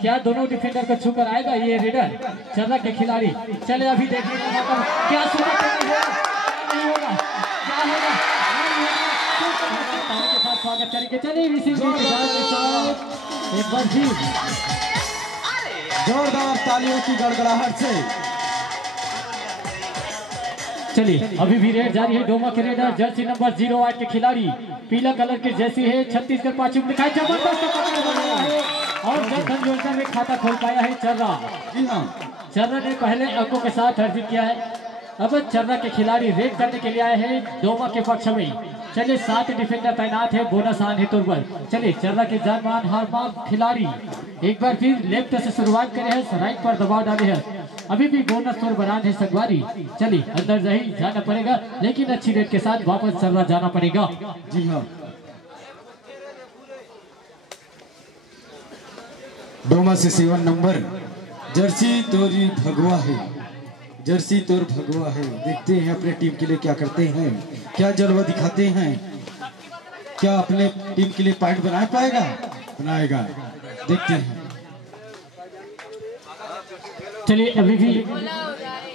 क्या दोनों डिफेंडर को छूकर आएगा ये रेडर चर्रा के खिलाड़ी। चले अभी देखने का मौका, क्या सुपर नहीं होगा, क्या होगा के साथ स्वागत करेंगे। चलिए एक बार फिर जोरदार तालियों की गड़गड़ाहट से चलिए अभी भी रेड जारी है। डोमा के रेडर जर्सी नंबर 08 के खिलाड़ी पीला कलर के जैसी है, छत्तीसगढ़ पाचुम दिखाई, जबरदस्त पकड़ बनाया है और जनधन योजना में खाता खोल पाया है चर्रा। जी हाँ, चर्रा ने पहले अंकों के साथ अर्जित किया है। अब चर्रा के खिलाड़ी रेड करने के लिए आए हैं डोमा के पक्ष में। चलिए 7 डिफेंडर तैनात है, बोनस आन है तौर पर। चलिए चर्रा के जानमान हारमार खिलाड़ी एक बार फिर लेफ्ट से शुरुआत करे हैं, राइट पर दबाव डाले हैं। अभी भी बोनस तौर बरान है संगवारी। चलिए अंदर नहीं जाना पड़ेगा, लेकिन अच्छी रेट के साथ वापस चर्रा जाना पड़ेगा। जी हाँ, डोमा से 7 नंबर जर्सी तोरी भगवा है, जर्सी तोर भगवा है। देखते हैं अपने टीम के लिए क्या करते हैं, क्या जलवा दिखाते हैं, क्या अपने टीम के लिए पॉइंट बना पाएगा, बनाएगा, देखते हैं। चलिए अभी भी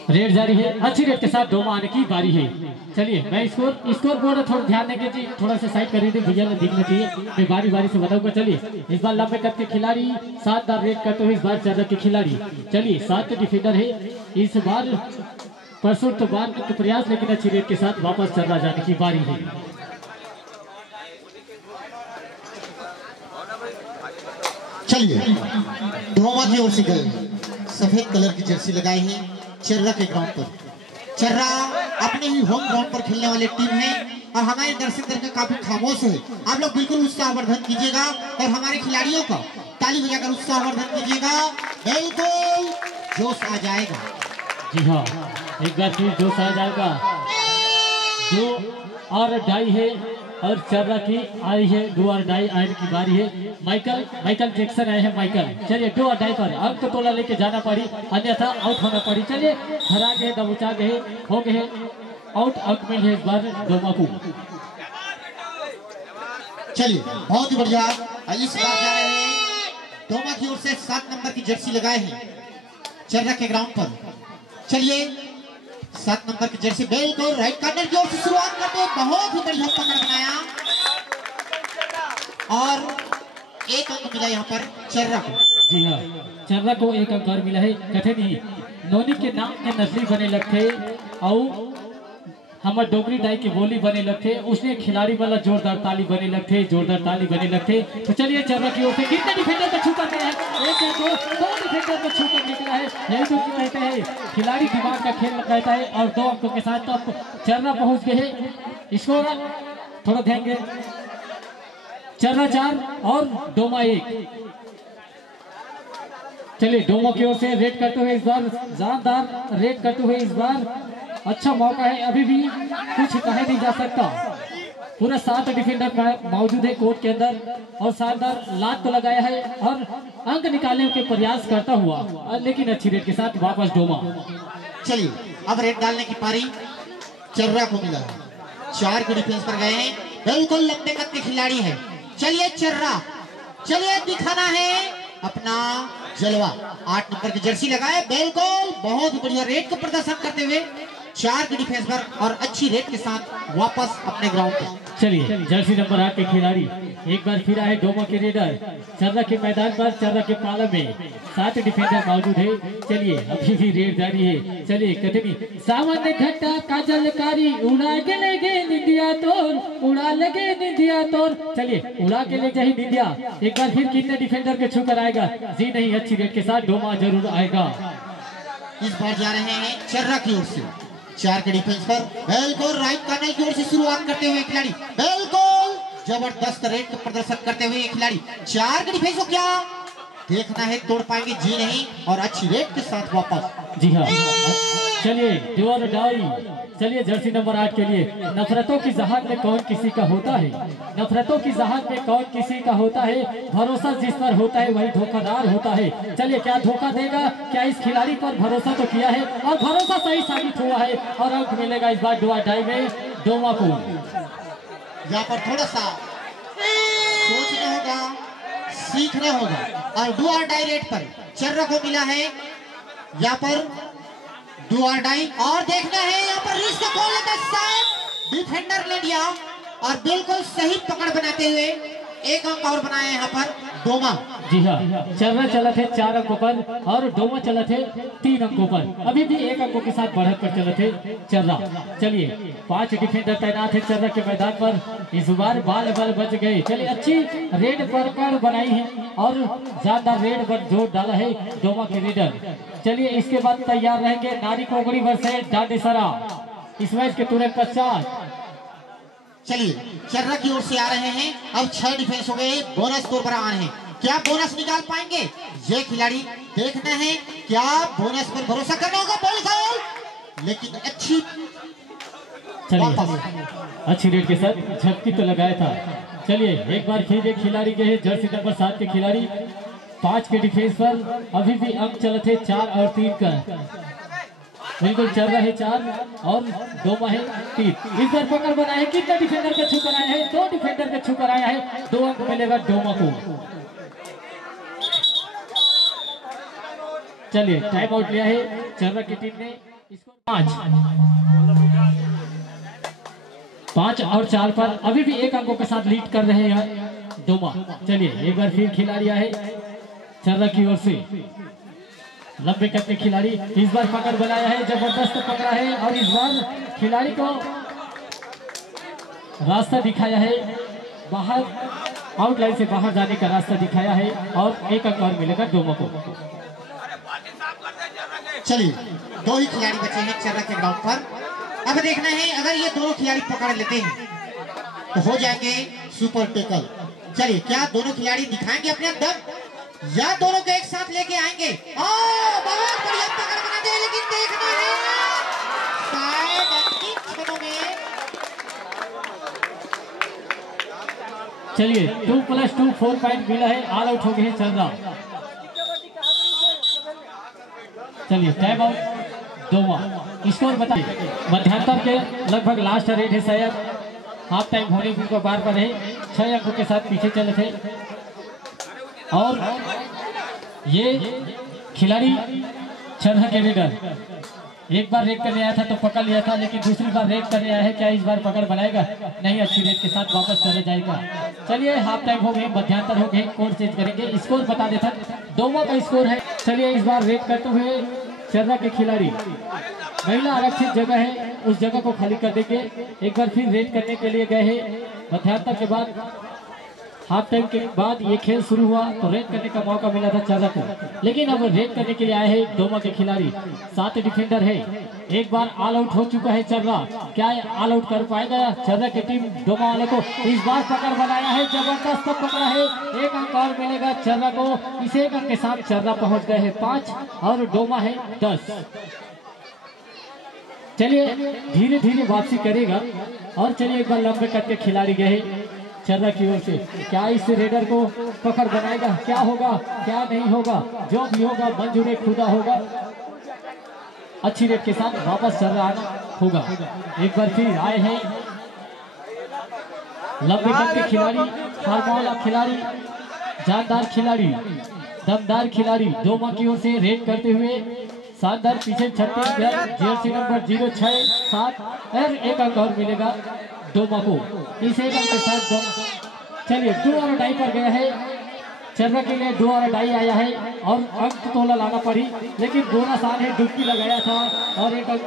रेड जारी है, अच्छी रेट के साथ डोमा आने की बारी है। चलिए मैं स्कोर बोर्ड थोड़ा ध्यान देंगे जी, थोड़ा सा साइड कर दीजिए, भैया दिखना चाहिए, मैं बारी बारी से बताऊंगा। चलिए इस बार लंबे कद के खिलाड़ी 7 बार रेड करते हुए इस बार चर्रा के खिलाड़ी। चलिए 7 डिफेंडर है इस बार, परसों तो बार का प्रयास, लेकिन अच्छी रेट के साथ वापस चर्रा जाने की बारी है। चलिए डोमा की ओर से सफेद कलर की जर्सी लगाई है चर्रा के ग्राउंड पर। चर्रा अपने ही होम ग्राउंड पर खेलने वाली टीम है और हमारे दर्शक दल काफी खामोश है। आप लोग बिल्कुल उत्साहवर्धन कीजिएगा और हमारे खिलाड़ियों का ताली बजाकर उत्साहवर्धन कीजिएगा, बिल्कुल जोश आ जाएगा। जी हाँ, एक बार फिर जोश आ जाएगा। 2 और डाई है और चर्रा की आई है 2 और डाई आने की बारी है। माइकल जैक्सन आए हैं माइकल। चलिए 2 और डाई पर अंक तो तोला लेके जाना पड़ी, अन्यथा आउट होना पड़ी। चलिए हरा गए, दबुचा गए, हो गए आउट, अंक मिल है इस बार डोमा को। चलिए बहुत ही बढ़िया, इस बार जा रहे हैं डोमा की ओर से 7 नंबर की जर्सी लगाए हैं चर्रा के ग्राउंड पर। चलिए 7 नंबर की जर्सी बिल्कुल राइट कॉर्नर की ओर से शुरुआत करते हुए बहुत ही बढ़िया पकड़ बनाया और 1 अंक मिला यहाँ पर चर्रा को। जी हाँ, चर्रा को 1 अंक और मिला है। कठिन ही नोनी के नाम के नस्ली बने लगते और हमार डोगरी डाई की बोली बने लगते, उसने खिलाड़ी वाला जोरदार ताली बने लगते, जोरदार ताली बने लगते। तो चलिए चर्रा की ओर से कितने डिफेंडर को छूकर गए हैं, 1 या 2 डिफेंडर को छूकर निकला है। यही तो कहते हैं खिलाड़ी दिमाग का खेल कहता है और 2 अंकों के साथ तो चर्रा पहुंच गए हैं। स्कोर थोड़ा ध्यान दें, चर्रा 4 और डोमा 1। चलिए डोमा की ओर से रेड करते हुए इस बार जानदार रेड करते हुए इस बार अच्छा मौका है, अभी भी कुछ कहा नहीं जा सकता। पूरा 7 डिफेंडर मौजूद है कोर्ट के अंदर और शानदार लात तो लगाया है और अंक निकालने के प्रयास करता हुआ, लेकिन अच्छी रेट के साथ वापस डोमा। चलिए अब रेड डालने की पारी चर्रा को मिला है। 4 के डिफेंस पर गए हैं, बिल्कुल लंबे कद के खिलाड़ी है। चलिए चर्रा, चलिए दिखाना है अपना जलवा। 8 नंबर की जर्सी लगाए, बिल्कुल बहुत ही बढ़िया रेड का प्रदर्शन करते हुए 4 की डिफेंस पर और अच्छी रेट के साथ वापस अपने ग्राउंड पर। चलिए जर्सी नंबर 8 के खिलाड़ी एक बार फिर आए डोमा के रेडर चर्रा के मैदान पर। चर्रा के पाला में 7 डिफेंडर मौजूद है। चलिए अभी भी रेड जारी है। चलिए कटनी सावन घटा काजलकारी उड़ा के ले गए निंदिया तोर, उड़ा लगे निंदिया तोर। चलिए उड़ा के ले जाए निंदिया। एक बार फिर कितने डिफेंडर के छूकर आएगा? जी नहीं, अच्छी रेट के साथ डोमा जरूर आएगा। इस बार जा रहे हैं चर्रा की ओर से 4 के डिफेंस पर, बिल्कुल राइट कॉर्नर की ओर से शुरुआत करते हुए खिलाड़ी, बिल्कुल जबरदस्त रेड का प्रदर्शन करते हुए खिलाड़ी। 4 के डिफेंस को क्या देखना है, तोड़ पाएंगे? जी नहीं, और अच्छी रेड के साथ वापस। जी हाँ, चलिए डू और डाई। चलिए जर्सी नंबर 8 के लिए नफरतों की जहाज में कौन किसी का होता है, नफरतों की जहाज में कौन किसी का होता है, भरोसा जिस पर होता है वही धोखादार होता है। चलिए क्या धोखा देगा? क्या इस खिलाड़ी पर भरोसा तो किया है और भरोसा सही साबित हुआ है और अंक मिलेगा इस बार डुआ डाई में डोमा को। यहाँ पर थोड़ा सा सोचना होगा सीखना होगा। और डू और डाई रेट पर चर्रा को मिला है यहाँ पर डू और डाई, और देखना है यहाँ पर रिस्क को लेकर साथ डिफेंडर ले लिया और बिल्कुल सही पकड़ बनाते हुए एक अंक और बनाया यहाँ पर डोमा। जी हाँ, चर्रा चला थे 4 अंकों पर और डोमा चला थे 3 अंकों पर। अभी भी 1 अंकों के साथ बढ़त कर चले थे चर्रा। चलिए 5 डिफेंडर तैनात है चर्रा के मैदान पर। इस बार बाल बच गए। चलिए अच्छी रेड पकड़ बनाई है और ज्यादा रेड पर जोर डाला है डोमा के रेडर। चलिए इसके बाद तैयार रहेंगे नारी कोगड़ी वर्सेस डांडेसरा इस मैच के तुरंत पश्चात। चलिए चर्रा की ओर से आ रहे हैं। अब 6 डिफेंस हो गए, बोनस स्कोर पर आ रहे हैं। क्या बोनस निकाल पाएंगे ये खिलाड़ी? देखना है क्या बोनस पर भरोसा करना होगा। बॉल गोल, लेकिन अच्छी अच्छी रेड के साथ झपकी तो लगाया था। चलिए एक बार फिर एक खिलाड़ी गए हैं जर्सी नंबर 7 के खिलाड़ी 5 के डिफेंस पर। अभी भी अंक चले थे 4 और 3 का। बिल्कुल चल रहे 4 और डोमा है 3। इस बार पकड़ बनाया है। कितना डिफेंडर का छू कर आया है? 2 डिफेंडर का छू कर आया है। 2 अंक मिलेगा डोमा को। चलिए टाइम आउट लिया है चर्रा की टीम ने। इसको 5 और 4 पर अभी भी 1 अंकों के साथ लीड कर रहे हैं डोमा। चलिए एक बार फिर खिलाड़ी आए चर्रा की ओर से। लंबे कद के खिलाड़ी इस बार पकड़ बनाया है, जबरदस्त पकड़ा है और इस बार खिलाड़ी को रास्ता दिखाया है बाहर, आउटलाइन से बाहर जाने का रास्ता दिखाया है और 1 अंक और मिलेगा डोमा को। चलिए 2 ही खिलाड़ी बचे हैं चर्रा के ग्राउंड पर। अब देखना है अगर ये दोनों खिलाड़ी पकड़ लेते हैं तो हो जाएंगे सुपर टेकल। चलिए क्या दोनों खिलाड़ी दिखाएंगे अपने दम या दोनों को एक साथ लेके आएंगे? बहुत बढ़िया पकड़ बनाते हैं, लेकिन देखना है शायद अंतिम क्षणों में। चलिए 2+2 4 पॉइंट मिला है। ऑल आउट हो गए चर्रा। चलिए टाइम आउट डोमा। स्कोर बताइए। मध्यांतर के लगभग लास्ट रेट है शायद। हाफ टाइम होने को बार बार है। 6 अंकों के साथ पीछे चले थे और ये खिलाड़ी चर्रा के रेडर एक बार रेड करने आया था तो पकड़ लिया था, लेकिन दूसरी बार रेड करने आया है। क्या इस बार पकड़ बनाएगा? नहीं, अच्छी रेड के साथ वापस चले जाएगा। चलिए हाफ टाइम हो गए, मध्यांतर हो गए, स्कोर चेंज करेंगे। स्कोर बता देता डोमा का स्कोर है। चलिए इस बार रेड करते हुए चर्रा के खिलाड़ी महिला आरक्षित जगह है उस जगह को खाली कर देंगे। एक बार फिर रेड करने के लिए गए हैं। मध्यांतर के बाद हाफ टाइम के बाद ये खेल शुरू हुआ तो रेड करने का मौका मिला था चर्रा को, लेकिन अब रेड करने के लिए आए हैं डोमा के खिलाड़ी। 7 डिफेंडर है। एक बार ऑल आउट हो चुका है चर्रा। क्या ऑल आउट कर पाएगा चर्रा की टीम डोमा वाले को? इस बार पकड़ बनाया है, जबरदस्त पकड़ा है। 1 अंक और मिलेगा चर्रा को। इस 1 अंक के साथ चर्रा पहुंच गए हैं 5 और डोमा है 10। चलिए धीरे धीरे वापसी करेगा। और चलिए एक बार लंबे कद के खिलाड़ी गए चर्रा की ओर से। क्या इस रेडर को पकड़ बनाएगा? क्या होगा क्या नहीं होगा? जो भी होगा मंजूर खुदा होगा। अच्छी रेड के साथ वापस चर्रा आना होगा। एक बार फिर आए हैं लंबे कद के खिलाड़ी, फार्मावाला खिलाड़ी, जानदार खिलाड़ी, दमदार खिलाड़ी डोमा की ओर से रेड करते हुए। शानदार पीछे छत्तीसगढ़ जर्सी नंबर 067 और 1 अंक और मिलेगा डोमा को। इस 1 अंक के साथ चलिए 2 और डाई पर गया है चर्रा के लिए। 2 और डाई आया है और अंक तोला लाना पड़ी, लेकिन बोनस आने डुबकी लगाया था और 1 अंक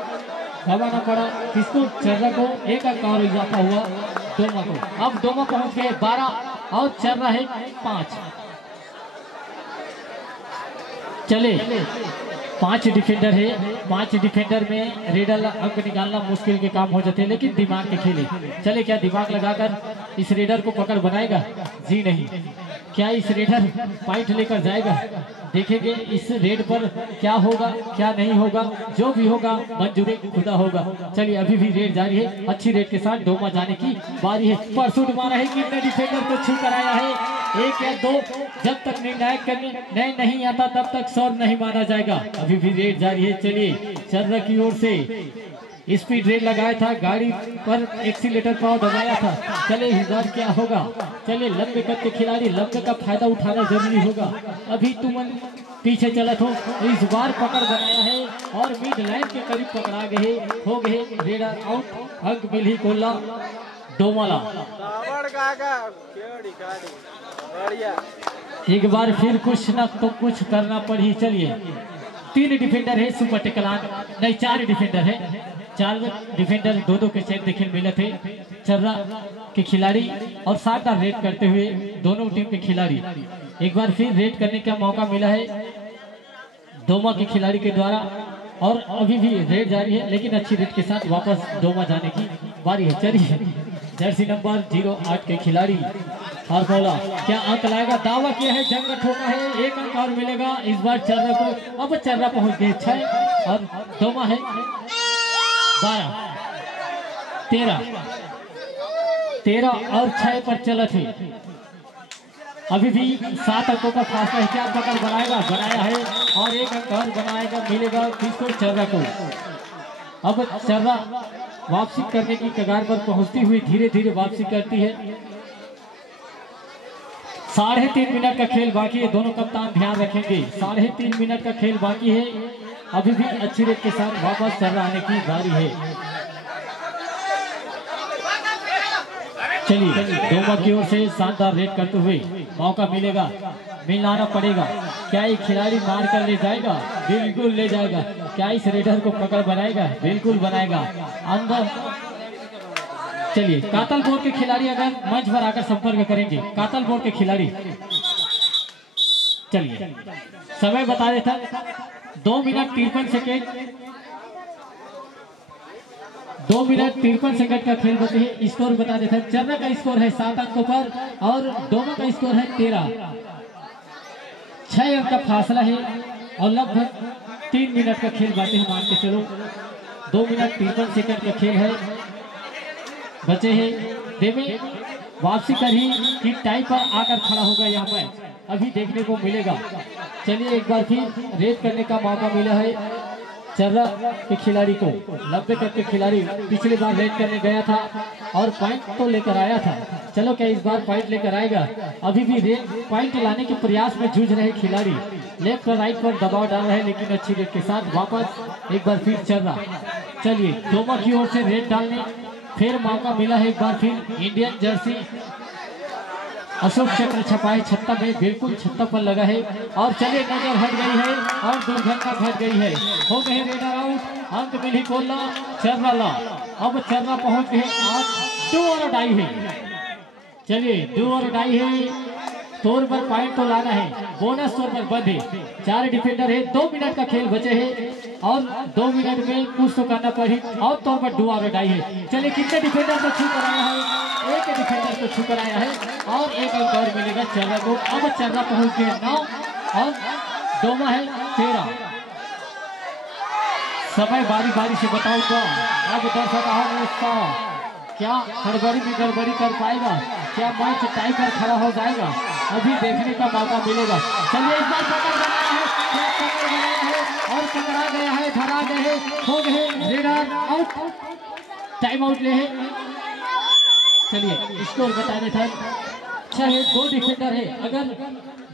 गंवाना पड़ा। किसको? चर्रा को। 1 अंक और इजाफा हुआ डोमा को। अब डोमा पहुंच गए 12 और चर्रा है 5। चले 5 डिफेंडर है। 5 डिफेंडर में रेडर अंक निकालना मुश्किल के काम हो जाते हैं, लेकिन दिमाग के खेले। चले क्या दिमाग लगाकर इस रेडर को पकड़ बनाएगा? जी नहीं। क्या इस रेडर पॉइंट लेकर जाएगा? देखेंगे इस रेड पर क्या होगा क्या नहीं होगा। जो भी होगा मंजूर खुदा होगा। चलिए अभी भी रेड जारी है। अच्छी रेड के साथ डोमा जाने की बारी है। परसूट मारा है, कितने डिफेंडर को छू कर आया है? 1 या 2। जब तक निर्णायक करने नहीं आता तब तक सौर नहीं माना जाएगा। अभी भी रेड जारी है। चलिए चर्रा की ओर से स्पीड रेल लगाया था, गाड़ी पर एक्सीलेटर पाव दबाया था। चले इस बार क्या होगा। चले लंबे कद के खिलाड़ी, लंबे का फायदा उठाना जरूरी होगा। अभी तुम पीछे चला तो इस बार पकड़ बनाया है और मिड लाइन के करीब पकड़ा गए, हो गए रेडर आउट। अंक मिली कोल्ला डोमाला। एक बार फिर कुछ न तो कुछ करना पड़ी। चलिए 3 डिफेंडर है सुपर टेकलान, नहीं 4 डिफेंडर है। 4 डिफेंडर दो के सेट देखे मिले थे चर्रा के खिलाड़ी और शानदार रेड करते हुए दोनों टीम के खिलाड़ी। एक बार फिर रेड करने का मौका मिला है डोमा के खिलाड़ी के द्वारा और अभी भी रेड जारी है, लेकिन अच्छी रेड के साथ वापस डोमा जाने की बारी है। चलिए जर्सी नंबर 08 के खिलाड़ी हारमौला क्या अंक लाएगा। दावा किया है, जंग ठोका है, 1 अंक और मिलेगा इस बार चर्रा को। अब चर्रा पहुंच गए 6 और डोमा है 12, 13 और 6 पर चला थे। अभी भी 7 अंकों का फासला है। क्या पकड़ बनाया है और 1 अंक और बनाएगा, मिलेगा किसको, चर्रा को। अब चर्रा वापसी करने की कगार पर पहुंचती हुई धीरे धीरे वापसी करती है। 3.5 मिनट का खेल बाकी है, दोनों कप्तान ध्यान रखेंगे। 3.5 मिनट का खेल बाकी है, अभी भी अच्छी रेट के साथ वापस चर्रा आने की बारी है। चलिए डोमा की ओर से शानदार रेड करते हुए मौका मिलाना पड़ेगा। क्या ये खिलाड़ी मार कर ले जाएगा? बिल्कुल ले जाएगा। क्या इस रेडर को पकड़ बनाएगा? बिल्कुल बनाएगा। अंदर चलिए कातल बोर्ड के खिलाड़ी अगर मंच पर आकर संपर्क करेंगे, कातल बोर्ड के खिलाड़ी। चलिए समय बता देता 2 मिनट 53 सेकेंड, 2 मिनट 53 सेकंड का खेल बचे है। स्कोर बता देता है, चर्रा का स्कोर है 7 अंकों पर और डोमा का स्कोर है 13। 6 अंक का फासला है और लगभग 3 मिनट का खेल बाकी है, मान के चलो 2 मिनट 53 सेकंड का खेल है बचे हैं। देवे वापसी कर ही कि टाइम पर आकर खड़ा होगा, यहाँ पर अभी देखने को मिलेगा। चलिए एक बार फिर रेड करने का मौका मिला है चर्रा के खिलाड़ी को। 90 कद के खिलाड़ी पिछली बार रेड करने गया था और पॉइंट तो लेकर आया था। चलो क्या इस बार पॉइंट लेकर आएगा? अभी भी रेड पॉइंट लाने के प्रयास में जूझ रहे खिलाड़ी, लेफ्ट और राइट पर दबाव डाल रहे हैं, लेकिन अच्छी रेड के साथ वापस एक बार फिर चर्रा। चलिए डोमा की ओर से रेड डालने फिर मौका मिला है। एक बार फिर इंडियन जर्सी अशोक चक्र छपाए छत्ता में, बिल्कुल छत्ता पर लगा है और चलिए नजर हट गई है और दुर्घटना घट गई है, हो गए रेडर आउट। अंक मिली कोल्ला चर्रा ला। अब चर्रा पहुंच गए 8, 2 और डाई है। चलिए 2 और डाई है, तौर पर पॉइंट तो लाना है, बोनस तौर पर बंद है। 4 डिफेंडर है, 2 मिनट का खेल बचे है और 2 मिनट में कुछ तो करना पड़ी और तौर पर 2 और डाई है। चलिए कितने डिफेंडर को छू कर आया है? 1 डिफेंडर को छू कर आया है और 1 अंक और मिलेगा चर्रा को। अब चर्रा पहुंच गए 9 और डोमा है 13। समय बारी बारी से बताऊंगा। अब दर्शक आओ, क्या हड़बड़ी में गड़बड़ी कर पाएगा? क्या मैच टाई पर खड़ा हो जाएगा? अभी देखने का मौका मिलेगा। चलिए इस बार पकड़ बनाया है, पकड़ बनाया है और पकड़ा गया है, धरा गए हैं, हो गए रेडर आउट, टाइम आउट ले है। चलिए स्कोर बता देता है। अच्छा है 2 डिफेंडर है, अगर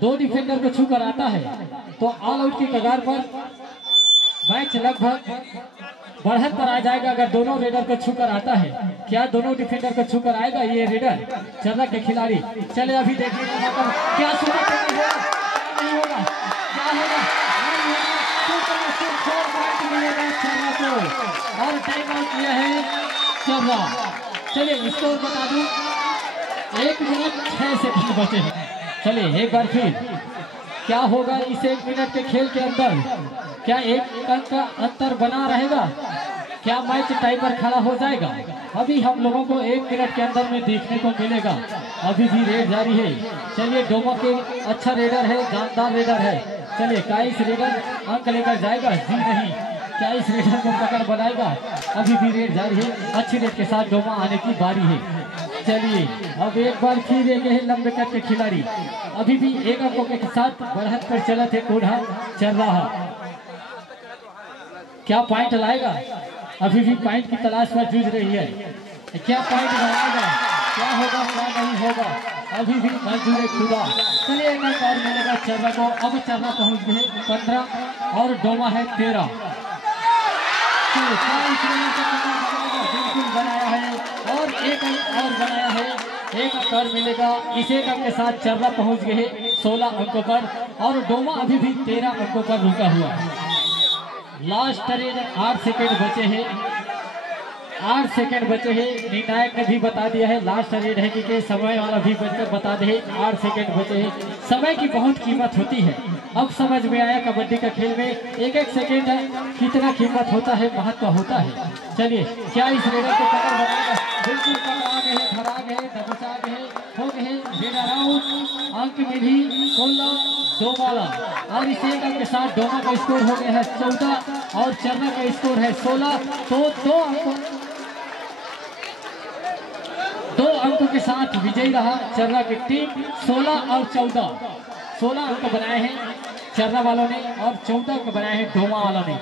2 डिफेंडर को छू कर आता है तो ऑल आउट की कगार पर मैच लगभग बढ़त पर आ जाएगा। अगर दोनों रेडर को छूकर आता है, क्या दोनों डिफेंडर को छूकर आएगा ये रेडर चर्रा के खिलाड़ी? चले अभी देखने का मौका, क्या सुना नहीं होगा, क्या होगा? चर्रा को और टाइम आउट किया है चर्रा। चलिए स्कोर बता दूं, 1 मिनट 6 सेकंड बचे हैं। चलिए एक बार फिर क्या होगा इस 1 मिनट के खेल के अंदर? क्या 1 अंक का अंतर बना रहेगा? क्या मैच टाई पर खड़ा हो जाएगा? अभी हम लोगों को 1 मिनट के अंदर में देखने को मिलेगा। अभी भी रेड जारी है। चलिए डोमा के अच्छा रेडर है, जानदार रेडर है। चलिए क्या इस रेडर अंक लेकर जाएगा? जी नहीं। क्या इस रेडर को पकड़ बनाएगा? अभी भी रेड जारी है, अच्छी रेड के साथ डोमा आने की बारी है। चलिए अब एक बार फिर एक है लंबे कद के खिलाड़ी, अभी भी 1 अंकों के साथ बढ़त पर चला थे कोढ़ा चल रहा। क्या पॉइंट लाएगा? अभी भी पॉइंट की तलाश में जूझ रही है। क्या पॉइंट बनाएगा, क्या होगा क्या नहीं होगा, अभी भी मंजूर खुदा। चलिए एक और मिलेगा चर्रा को। अब चर्रा पहुंच गए 15 और डोमा है 13। बिल्कुल बनाया है और एक और बनाया है, एक अंक मिलेगा। इस एक अंक के साथ चर्रा पहुंच गए 16 अंकों पर और डोमा अभी भी 13 अंकों पर रुका हुआ है। लास्ट रेड 8 सेकेंड बचे हैं, 8 सेकेंड बचे हैं। निर्णायक ने भी बता दिया है लास्ट रेड है कि समय वाला भी बता दे 8 सेकेंड बचे हैं। समय की बहुत कीमत होती है। अब समझ में आया कबड्डी का खेल में एक एक सेकेंड कितना कीमत होता है, महत्व होता है। चलिए क्या इस रेडर को पकड़ बनाएगा? बिल्कुल पकड़ा गए, धरा गए, दबचा गए, हो गए रेडर आउट। अंक में भी 16 डोमाला और इस एक अंक के साथ डोमा का स्कोर हो गया है 14 और चर्रा का स्कोर है 16। तो 2 अंकों के साथ विजयी रहा चर्रा की टीम। 16 और 14, 16 अंक बनाए हैं चर्रा वालों ने और 14 अंक बनाए हैं डोमा वालों ने।